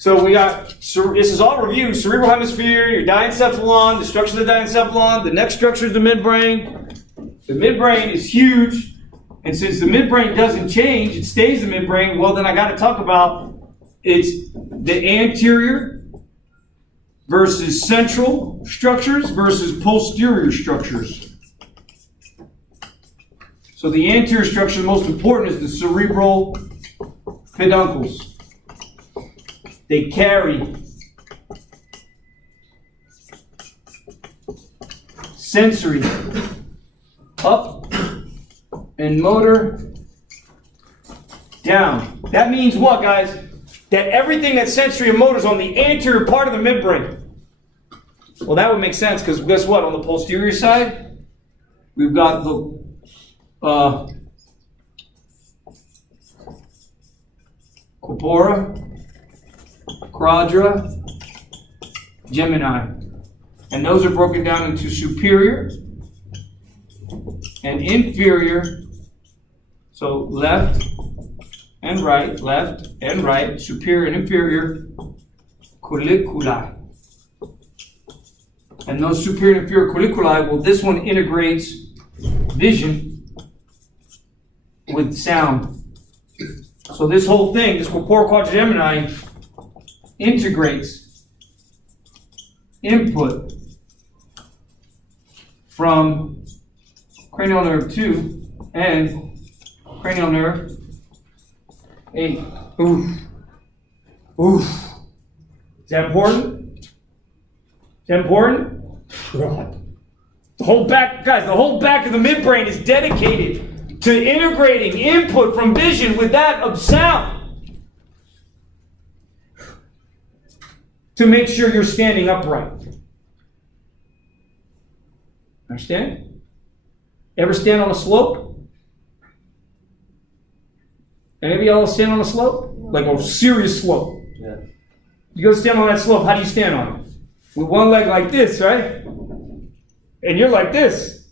So we got, this is all review, cerebral hemisphere, your diencephalon, the structure of the diencephalon, the next structure is the midbrain. The midbrain is huge, and since the midbrain doesn't change, it stays the midbrain, well then I got to talk about it's the anterior versus central structures versus posterior structures. So the anterior structure, the most important, is the cerebral peduncles. They carry sensory up and motor down. That means what, guys? That everything that's sensory and motor is on the anterior part of the midbrain. Well, that would make sense because guess what? On the posterior side, we've got the corpora, quadra, Gemini. And those are broken down into superior and inferior. So left and right, superior and inferior colliculi. And those superior and inferior colliculi, well, this one integrates vision with sound. So this whole thing, this corpora quadra Gemini, integrates input from cranial nerve 2 and cranial nerve 8. Oof. Oof. Is that important? Is that important? The whole back, guys, the whole back of the midbrain is dedicated to integrating input from vision with that of sound. To make sure you're standing upright. Understand? Ever stand on a slope? Any of y'all stand on a slope? Like a serious slope. Yeah. You go stand on that slope, how do you stand on it? With one leg like this, right? And you're like this.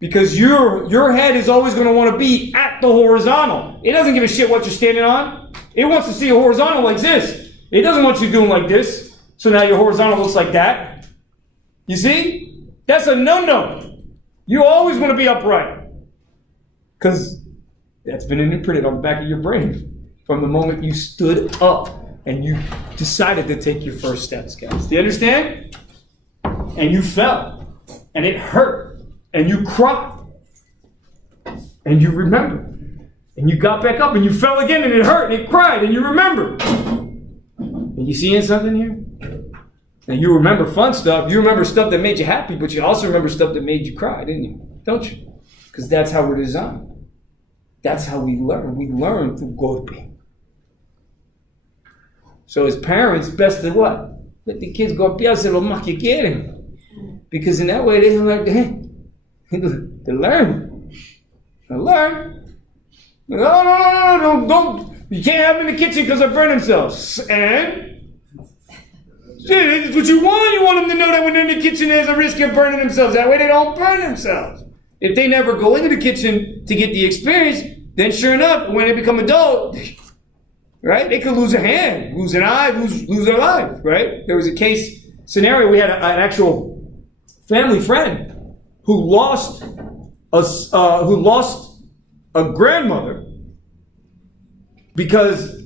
Because your head is always going to want to be at the horizontal. It doesn't give a shit what you're standing on. It wants to see a horizontal like this. It doesn't want you doing like this. So now your horizontal looks like that. You see? That's a no-no. You always want to be upright. Because that's been imprinted on the back of your brain from the moment you stood up and you decided to take your first steps, guys. Do you understand? And you fell. And it hurt. And you cried. And you remember. And you got back up and you fell again and it hurt and it cried and you remember. And you seeing something here? And you remember fun stuff. You remember stuff that made you happy, but you also remember stuff that made you cry, didn't you? Don't you? Because that's how we're designed. That's how we learn. We learn through golpe. So as parents, best to what? Let the kids golpearse lo más que quieren. Because in that way they learn. They learn. They learn. No, don't. You can't have them in the kitchen because they burn themselves. And it's what you want. You want them to know that when they're in the kitchen, there's a risk of burning themselves. That way they don't burn themselves. If they never go into the kitchen to get the experience, then sure enough, when they become adult, right, they could lose a hand, lose an eye, lose their life, right? There was a case scenario. We had an actual family friend who lost a grandmother because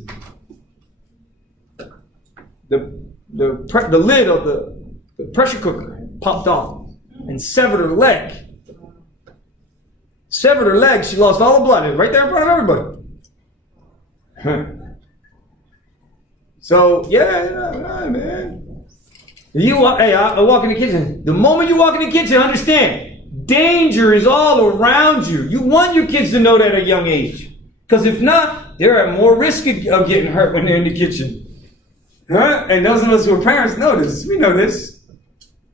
the lid of the pressure cooker popped off and severed her leg. Severed her leg. She lost all the blood right there in front of everybody. So yeah, man. I walk in the kitchen. The moment you walk in the kitchen, understand, danger is all around you. You want your kids to know that at a young age, because if not, they're at more risk of getting hurt when they're in the kitchen. Huh? And those of us who are parents know this. We know this.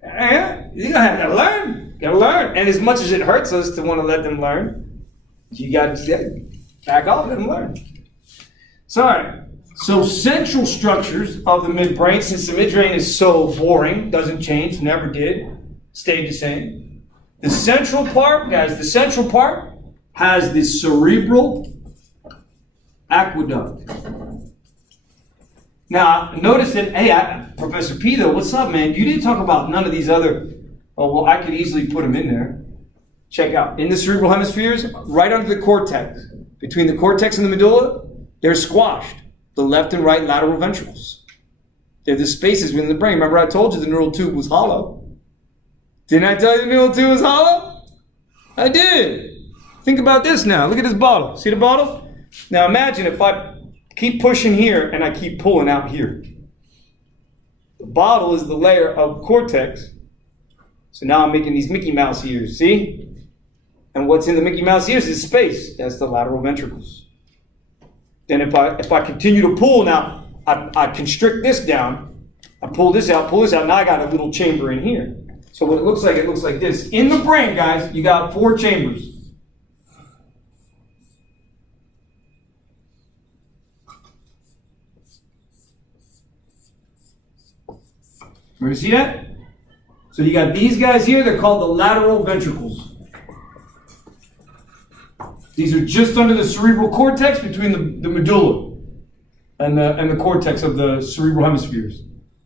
Yeah, you're going to have to learn. You got to learn. And as much as it hurts us to want to let them learn, you got to back off and let them learn. So central structures of the midbrain, since the midbrain is so boring, doesn't change, never did, stayed the same. The central part, guys, has this cerebral aqueduct. Now, notice that, hey, Professor P, though, what's up, man? You didn't talk about none of these other, oh, well, I could easily put them in there. Check out, in the cerebral hemispheres, right under the cortex, between the cortex and the medulla, they're squashed, the left and right lateral ventricles. They're the spaces within the brain. Remember I told you the neural tube was hollow? Didn't I tell you the neural tube was hollow? I did. Think about this now. Look at this bottle. See the bottle? Now imagine if I keep pushing here and I keep pulling out here. The bottle is the layer of cortex. So now I'm making these Mickey Mouse ears, see? And what's in the Mickey Mouse ears is space. That's the lateral ventricles. Then if I continue to pull now, I constrict this down. I pull this out. Now I got a little chamber in here. So what it looks like this. In the brain, guys, you got 4 chambers. Remember to see that? So you got these guys here, they're called the lateral ventricles. These are just under the cerebral cortex between the medulla and the cortex of the cerebral hemispheres.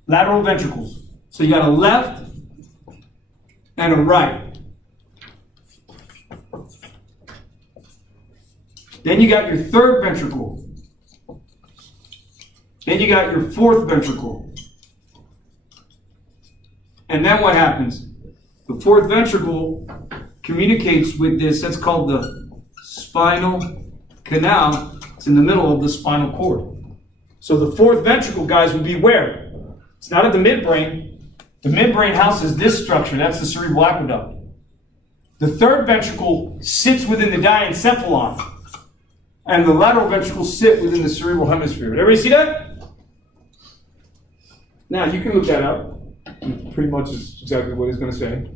Lateral ventricles. So you got a left and a right. Then you got your 3rd ventricle. Then you got your 4th ventricle. And then what happens? The 4th ventricle communicates with this, that's called the spinal canal. It's in the middle of the spinal cord. So the 4th ventricle, guys, would be where? It's not at the midbrain. The midbrain houses this structure. That's the cerebral aqueduct. The 3rd ventricle sits within the diencephalon. And the lateral ventricles sit within the cerebral hemisphere. Everybody see that? Now, you can look that up. Pretty much is exactly what he's going to say.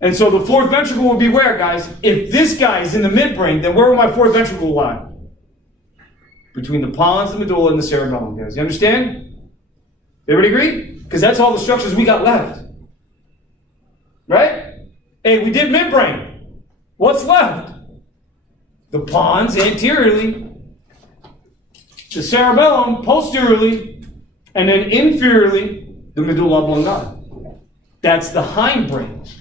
And so the 4th ventricle will be where, guys? If this guy is in the midbrain, then where will my 4th ventricle lie? Between the pons, the medulla, and the cerebellum, guys. You understand? Everybody agree? Because that's all the structures we got left. Right? Hey, we did midbrain. What's left? The pons anteriorly, the cerebellum posteriorly, and then inferiorly, the medulla oblongata. That's the hindbrain.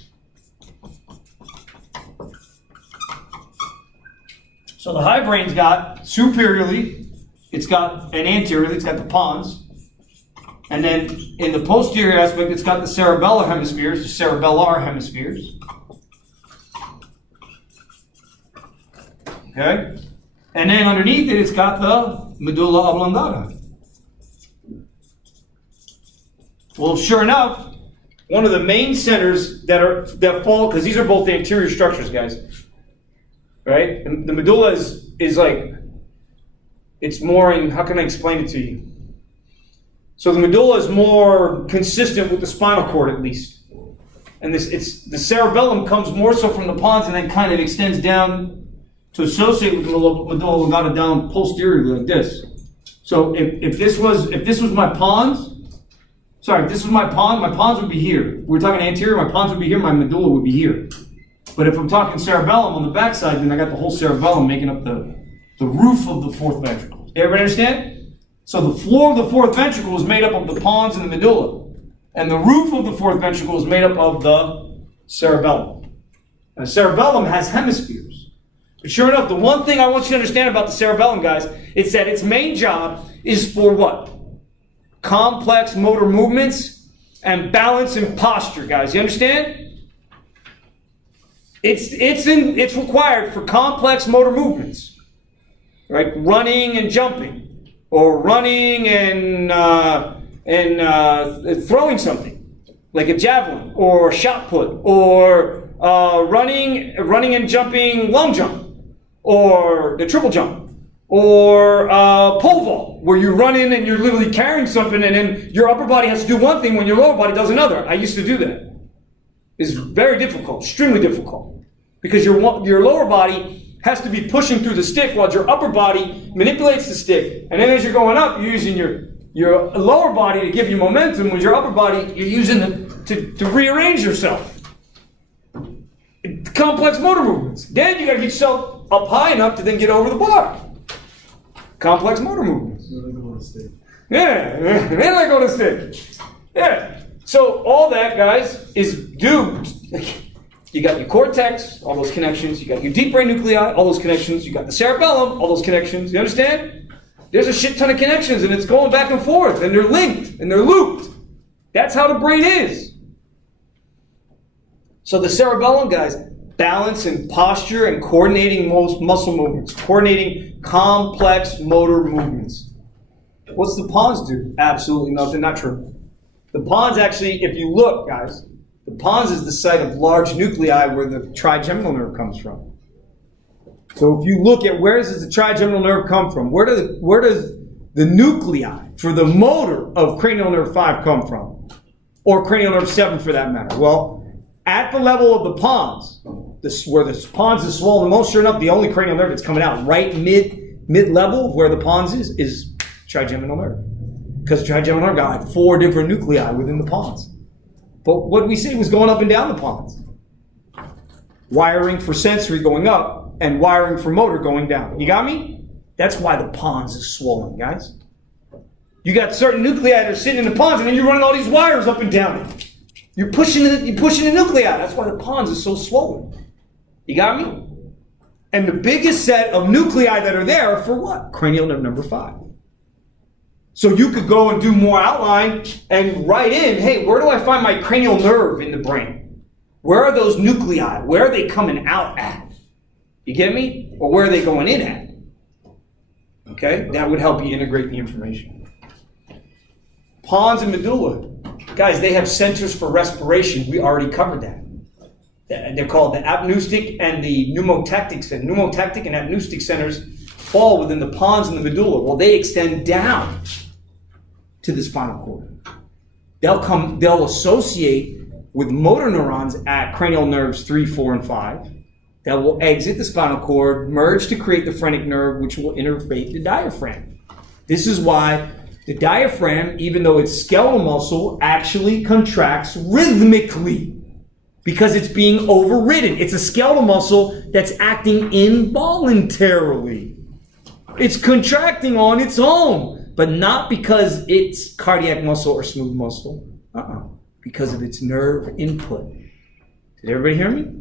So the hindbrain's got superiorly, it's got, and anteriorly, it's got the pons. And then in the posterior aspect, it's got the cerebellar hemispheres, the cerebellar hemispheres. Okay? And then underneath it, it's got the medulla oblongata. Well, sure enough, one of the main centers that fall, because these are both the anterior structures, guys. Right? And the medulla is like, it's more in, how can I explain it to you? So the medulla is more consistent with the spinal cord, at least. And the cerebellum comes more so from the pons and then kind of extends down to associate with the medulla oblongata down posteriorly like this. So if this was my pons, sorry, if this was my pons would be here. We're talking anterior, my pons would be here, my medulla would be here. But if I'm talking cerebellum on the backside, then I got the whole cerebellum making up the roof of the 4th ventricle. Everybody understand? So the floor of the 4th ventricle is made up of the pons and the medulla. And the roof of the 4th ventricle is made up of the cerebellum. And the cerebellum has hemispheres. But sure enough, the one thing I want you to understand about the cerebellum, guys, is that its main job is for what? Complex motor movements and balance and posture, guys. You understand? It's required for complex motor movements, like running and jumping, or running and throwing something, like a javelin or shot put, or running and jumping long jump, or the triple jump, or pole vault, where you run in and you're literally carrying something, and then your upper body has to do one thing when your lower body does another. I used to do that. It's very difficult, extremely difficult, because your lower body has to be pushing through the stick while your upper body manipulates the stick. And then as you're going up, you're using your lower body to give you momentum, with your upper body you're using to rearrange yourself. Complex motor movements. Then you got to get yourself up high enough to then get over the bar. Complex motor movements. Yeah, and let go of the stick. Yeah. So all that, guys, is due. You got your cortex, all those connections. You got your deep brain nuclei, all those connections. You got the cerebellum, all those connections. You understand? There's a shit ton of connections, and it's going back and forth, and they're linked, and they're looped. That's how the brain is. So the cerebellum, guys, balance and posture and coordinating most muscle movements, coordinating complex motor movements. What's the pons do? Absolutely nothing. Not true. The pons actually, if you look, guys, the pons is the site of large nuclei where the trigeminal nerve comes from. So if you look at where does the trigeminal nerve come from? Where does the nuclei for the motor of cranial nerve 5 come from? Or cranial nerve 7 for that matter? Well, at the level of the pons, where the pons is swollen the most, sure enough, the only cranial nerve that's coming out right mid-level where the pons is trigeminal nerve. Because trigeminal nerve got like 4 different nuclei within the pons. But what did we say was going up and down the pons? Wiring for sensory going up and wiring for motor going down. You got me? That's why the pons is swollen, guys. You got certain nuclei that are sitting in the pons, and then you're running all these wires up and down it. You're pushing the nuclei. That's why the pons is so swollen. You got me? And the biggest set of nuclei that are there are for what? Cranial nerve number 5. So you could go and do more outline and write in, hey, where do I find my cranial nerve in the brain? Where are those nuclei? Where are they coming out at? You get me? Or where are they going in at? Okay? That would help you integrate the information. Pons and medulla. Guys, they have centers for respiration. We already covered that. They're called the apneustic and the pneumotactic centers. Pneumotactic and apneustic centers fall within the pons and the medulla. Well, they extend down to the spinal cord. They'll associate with motor neurons at cranial nerves 3, 4, and 5 that will exit the spinal cord, merge to create the phrenic nerve, which will innervate the diaphragm. This is why the diaphragm, even though it's skeletal muscle, actually contracts rhythmically because it's being overridden. It's a skeletal muscle that's acting involuntarily. It's contracting on its own, but not because it's cardiac muscle or smooth muscle. Because of its nerve input. Did everybody hear me?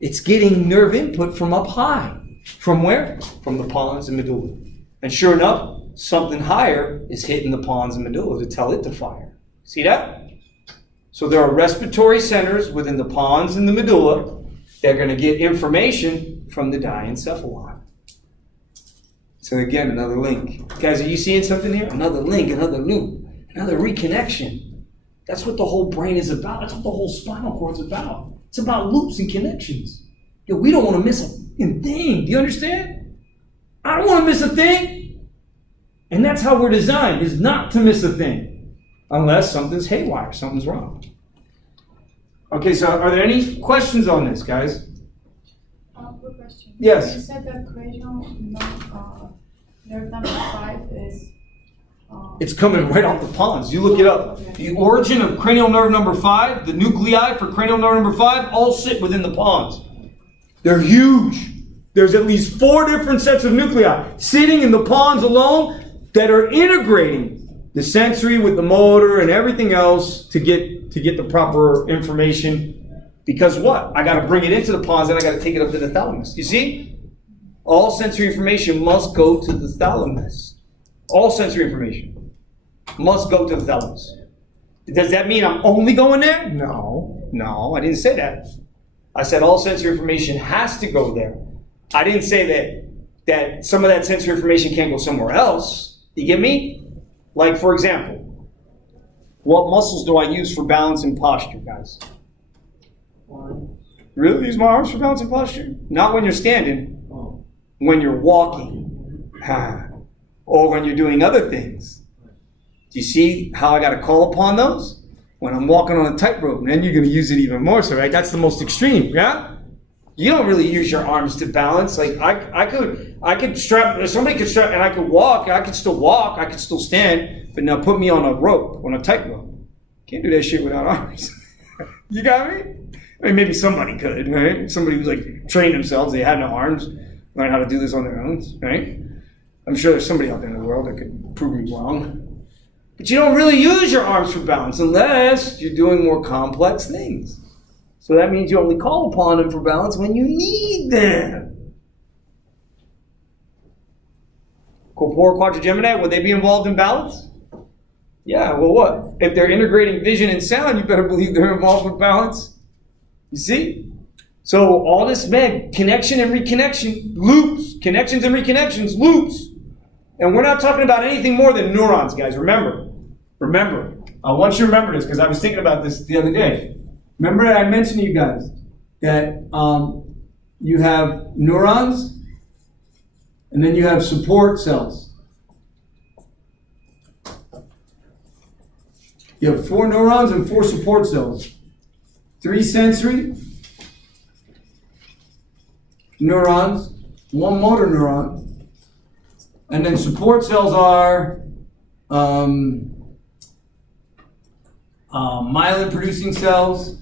It's getting nerve input from up high. From where? From the pons and medulla. And sure enough, something higher is hitting the pons and medulla to tell it to fire. See that? So there are respiratory centers within the pons and the medulla that are going to get information from the diencephalon. So again, another link. Guys, are you seeing something here? Another link, another loop, another reconnection. That's what the whole brain is about. That's what the whole spinal cord is about. It's about loops and connections. Yo, we don't want to miss a thing. Do you understand? I don't want to miss a thing. And that's how we're designed, is not to miss a thing. Unless something's haywire, something's wrong. Okay, so are there any questions on this, guys? Quick question. Yes. You said that cranial nerve number 5 is... It's coming right off the pons. You look it up. The origin of cranial nerve number 5, the nuclei for cranial nerve number 5, all sit within the pons. They're huge. There's at least 4 different sets of nuclei sitting in the pons alone that are integrating the sensory with the motor and everything else to get the proper information. Because what? I got to bring it into the pons and I got to take it up to the thalamus. You see? All sensory information must go to the thalamus. All sensory information must go to the thalamus. Does that mean I'm only going there? No, I didn't say that. I said all sensory information has to go there. I didn't say that some of that sensory information can't go somewhere else. You get me? Like, for example, what muscles do I use for balance and posture, guys? Really use my arms for balance and posture? Not when you're standing. When you're walking. Or when you're doing other things. Do you see how I got to call upon those? When I'm walking on a tightrope, and then you're going to use it even more so, right? That's the most extreme, yeah? You don't really use your arms to balance. Like, I could strap, if somebody could strap, and I could walk, I could still stand, but now put me on a rope, on a tightrope. Can't do that shit without arms. You got me? I mean, maybe somebody could, right? Somebody who's like trained themselves, they had no arms, learn how to do this on their own, right? I'm sure there's somebody out there in the world that could prove me wrong. But you don't really use your arms for balance unless you're doing more complex things. So that means you only call upon them for balance when you need them. Corpora quadrigemini, would they be involved in balance? Yeah, well what? If they're integrating vision and sound, you better believe they're involved with balance. You see? So all this, man, connection and reconnection, loops. Connections and reconnections, loops. And we're not talking about anything more than neurons, guys. Remember. I want you to remember this because I was thinking about this the other day. Remember I mentioned to you guys that you have neurons and then you have support cells. You have 4 neurons and 4 support cells. 3 sensory neurons, 1 motor neuron, and then support cells are myelin producing cells.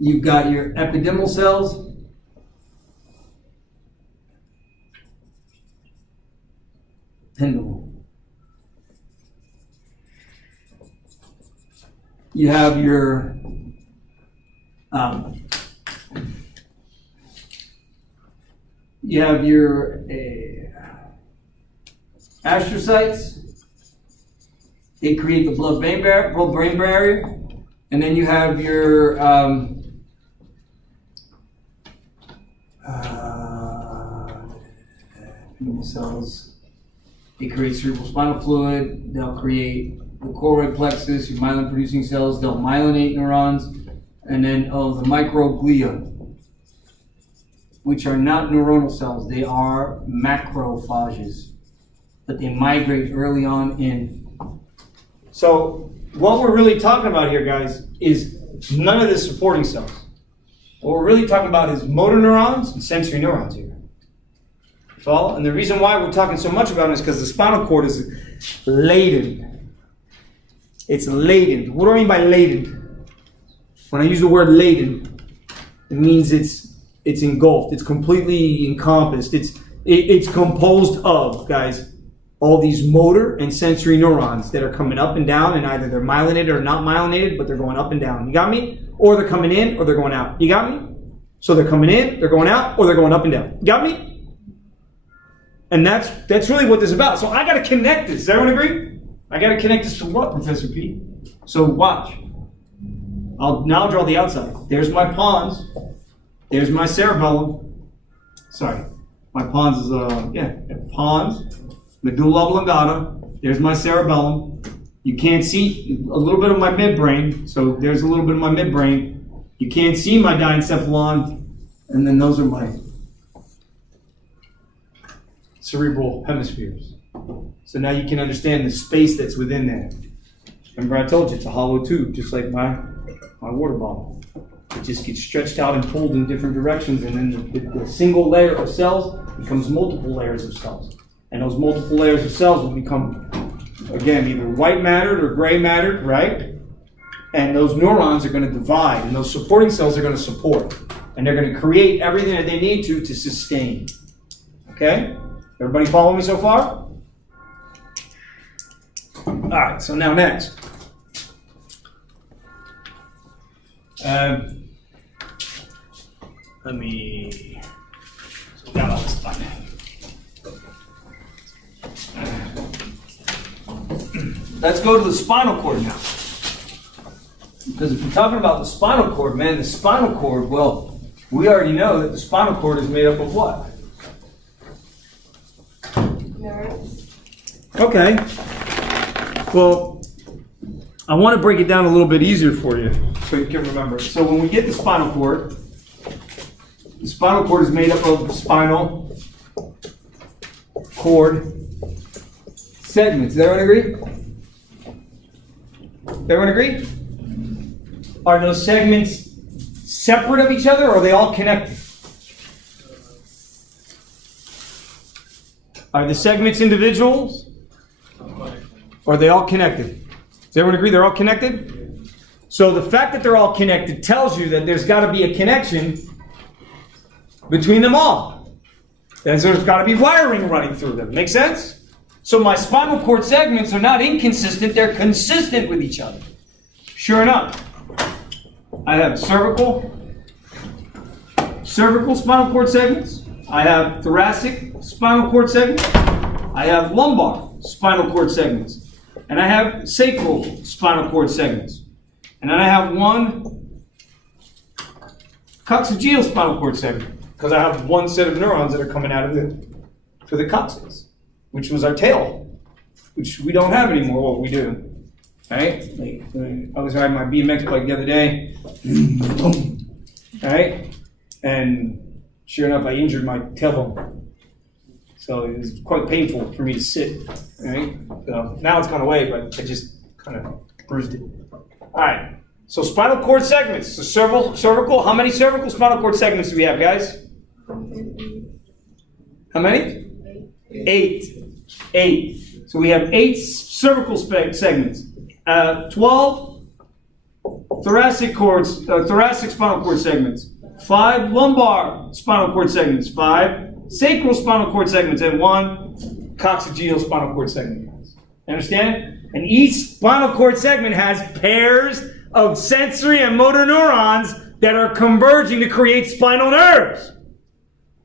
You've got your epidermal cells. You have your astrocytes. They create the blood-brain barrier, and then you have your cells. They create cerebral spinal fluid. They'll create the choroid plexus, your myelin-producing cells. They'll myelinate neurons, and then the microglia, which are not neuronal cells. They are macrophages, but they migrate early on in. So what we're really talking about here, guys, is none of this supporting cells. What we're really talking about is motor neurons and sensory neurons here. Follow? And the reason why we're talking so much about it is because the spinal cord is laden. It's laden. What do I mean by laden? When I use the word laden, it means it's engulfed. It's completely encompassed. It's composed of, guys, all these motor and sensory neurons that are coming up and down, and either they're myelinated or not myelinated, but they're going up and down. You got me? Or they're coming in or they're going out. You got me? So they're coming in, they're going out, or they're going up and down. You got me? And that's really what this is about. So I got to connect this. Does everyone agree? I got to connect this to what, Professor P? So watch. I'll now draw the outside. There's my pons. There's my cerebellum. Sorry. My pons is, pons. Medulla oblongata. There's my cerebellum. You can't see a little bit of my midbrain. So there's a little bit of my midbrain. You can't see my diencephalon. And then those are my cerebral hemispheres. So now you can understand the space that's within there. Remember I told you it's a hollow tube, just like my water bottle. It just gets stretched out and pulled in different directions, and then the single layer of cells becomes multiple layers of cells. And those multiple layers of cells will become, again, either white mattered or gray mattered, right? And those neurons are going to divide, and those supporting cells are going to support. And they're going to create everything that they need to sustain. Okay? Everybody follow me so far? All right, so now next. So we got all this done. Let's go to the spinal cord now. Because if we're talking about the spinal cord, man, the spinal cord, well, we already know that the spinal cord is made up of what? Nerves. Okay. Well, I want to break it down a little bit easier for you so you can remember. So when we get the spinal cord is made up of spinal cord segments. Does everyone agree? Everyone agree? Are those segments separate of each other, or are they all connected? Are the segments individuals? Or are they all connected? Does everyone agree they're all connected? So the fact that they're all connected tells you that there's got to be a connection between them all. And so there's got to be wiring running through them. Make sense? So my spinal cord segments are not inconsistent, they're consistent with each other. Sure enough, I have cervical spinal cord segments. I have thoracic spinal cord segments. I have lumbar spinal cord segments. And I have sacral spinal cord segments. And then I have one coccygeal spinal cord segment, because I have one set of neurons that are coming out of for the coccyx, which was our tail, which we don't have anymore. Well, we do. Right? I was riding my BMX bike the other day. Right? And sure enough, I injured my tailbone. So it was quite painful for me to sit. Right? So now it's gone away, but I just kind of bruised it. All right. So spinal cord segments. So cervical. How many cervical spinal cord segments do we have, guys? How many? 8. So we have 8 cervical segments. 12 thoracic spinal cord segments. 5 lumbar spinal cord segments. 5 sacral spinal cord segments, and 1 coccygeal spinal cord segment. Understand? And each spinal cord segment has pairs of sensory and motor neurons that are converging to create spinal nerves.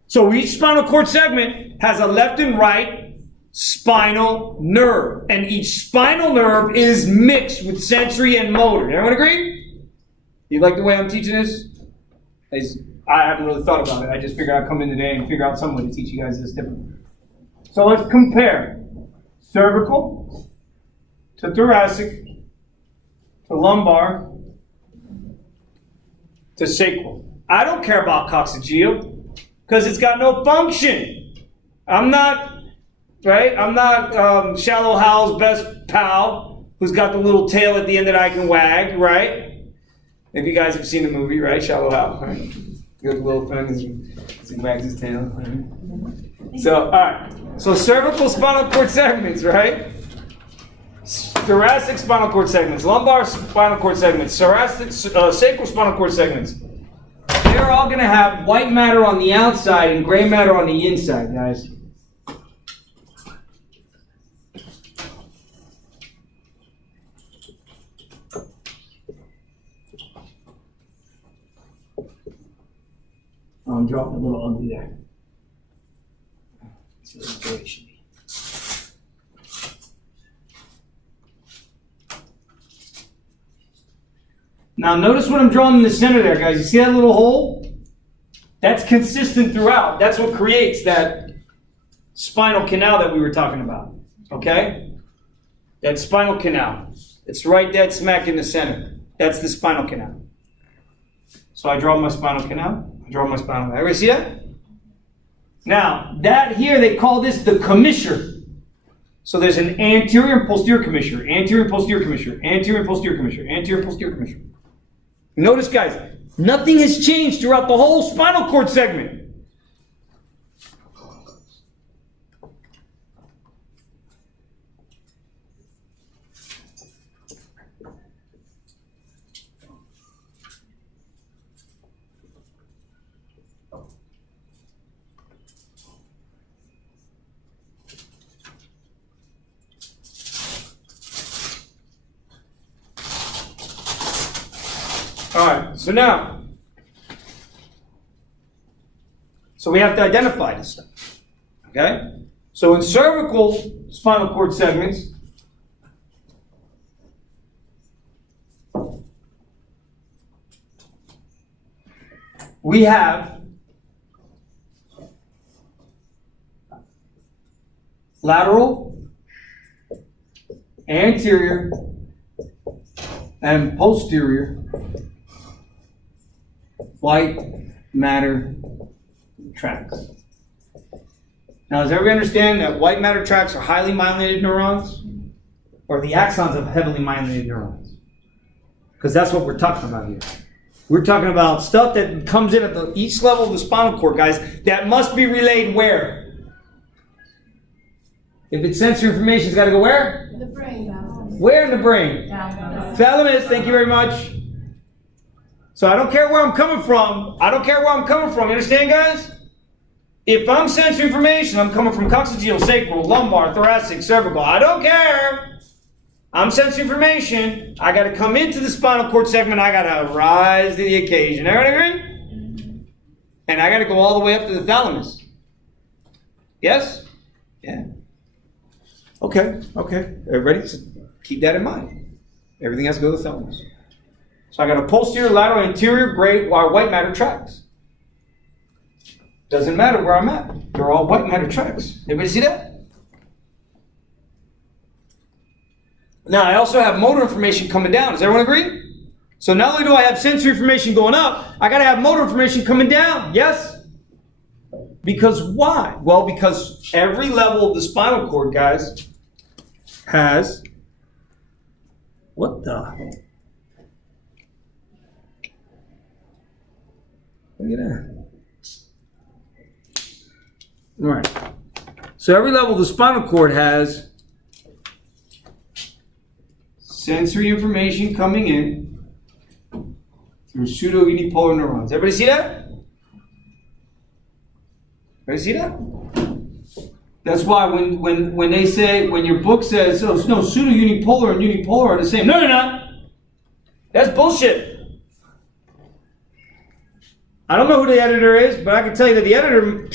So each spinal cord segment has a left and right spinal nerve. And each spinal nerve is mixed with sensory and motor. Everyone agree? You like the way I'm teaching this? I haven't really thought about it. I just figured I'd come in today and figure out some way to teach you guys this differently. So let's compare cervical to thoracic to lumbar to sacral. I don't care about coccygeal because it's got no function. I'm not Shallow Hal's best pal who's got the little tail at the end that I can wag, right? If you guys have seen the movie, right? Shallow Hal, right? Good little friend, he wags his tail. Right? So, all right. So cervical spinal cord segments, right? Thoracic spinal cord segments, lumbar spinal cord segments, sacral spinal cord segments. They're all going to have white matter on the outside and gray matter on the inside, guys. I'm dropping a little ugly there. That's the way it should be. Now notice what I'm drawing in the center there, guys. You see that little hole? That's consistent throughout. That's what creates that spinal canal that we were talking about. Okay? That spinal canal. It's right dead smack in the center. That's the spinal canal. So I draw my spinal canal. I draw my spinal canal. Everybody see that? Now, that here, they call this the commissure. So there's an anterior and posterior commissure, anterior and posterior commissure, anterior and posterior commissure, anterior and posterior commissure. Notice, guys, nothing has changed throughout the whole spinal cord segment. All right, so now, we have to identify this stuff, okay? So in cervical spinal cord segments, we have lateral, anterior, and posterior white matter tracts. Now, does everybody understand that white matter tracts are highly myelinated neurons? Or the axons of heavily myelinated neurons? Because that's what we're talking about here. We're talking about stuff that comes in at each level of the spinal cord, guys, that must be relayed where? If it's sensory information, it's got to go where? In the brain. Where in the brain? Thalamus, thank you very much. So I don't care where I'm coming from. You understand, guys? if I'm sensing information, I'm coming from coccygeal, sacral, lumbar, thoracic, cervical. I don't care. I'm sensing information. I got to come into the spinal cord segment. I got to rise to the occasion. Everybody agree? And I got to go all the way up to the thalamus. Yes? Yeah. Okay. Everybody, so keep that in mind. Everything has to go to the thalamus. So I got a posterior, lateral, anterior, gray, or white matter tracts. Doesn't matter where I'm at. They're all white matter tracts. Everybody see that? Now, I also have motor information coming down. Does everyone agree? So not only do I have sensory information going up, I got to have motor information coming down. Yes? Because why? Well, because every level of the spinal cord, guys, has... What the... Look at that. All right. So every level of the spinal cord has sensory information coming in through pseudo-unipolar neurons. Everybody see that? Everybody see that? That's why when they say, when your book says, oh, no, pseudo-unipolar and unipolar are the same. No, they're not. That's bullshit. I don't know who the editor is, but I can tell you that the editor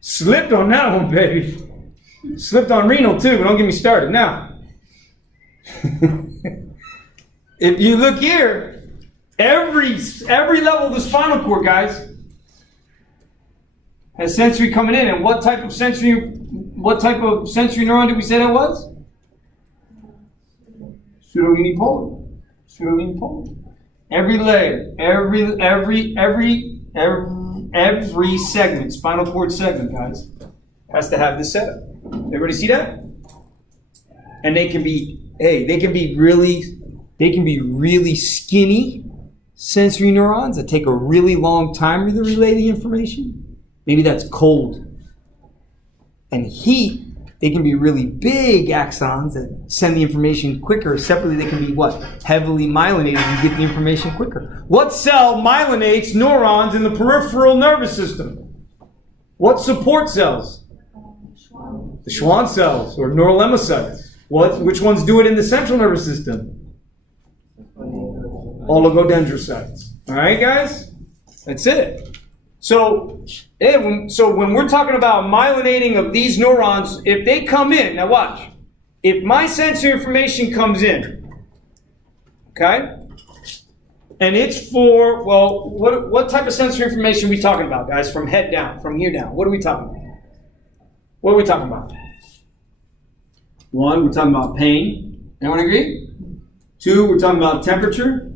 slipped on that one, baby. Slipped on renal too, but don't get me started. Now, if you look here, every level of the spinal cord, guys, has sensory coming in. And what type of sensory neuron did we say that was? Pseudo-unipolar. Pseudo-unipolar. Every layer, every segment, spinal cord segment, guys, has to have this setup. Everybody see that? And they can be really skinny sensory neurons that take a really long time to relay the information. Maybe that's cold. And heat, they can be really big axons that send the information quicker. Separately, they can be what? Heavily myelinated and get the information quicker. What cell myelinates neurons in the peripheral nervous system? What support cells? The Schwann cells or neurolemmacytes. Which ones do it in the central nervous system? Oligodendrocytes. All right, guys? That's it. So when we're talking about myelinating of these neurons, if they come in, now watch. If my sensory information comes in, okay, and it's for, well, what type of sensory information are we talking about, guys? From head down, from here down. What are we talking about? What are we talking about? One, we're talking about pain. Everyone agree? Two, we're talking about temperature.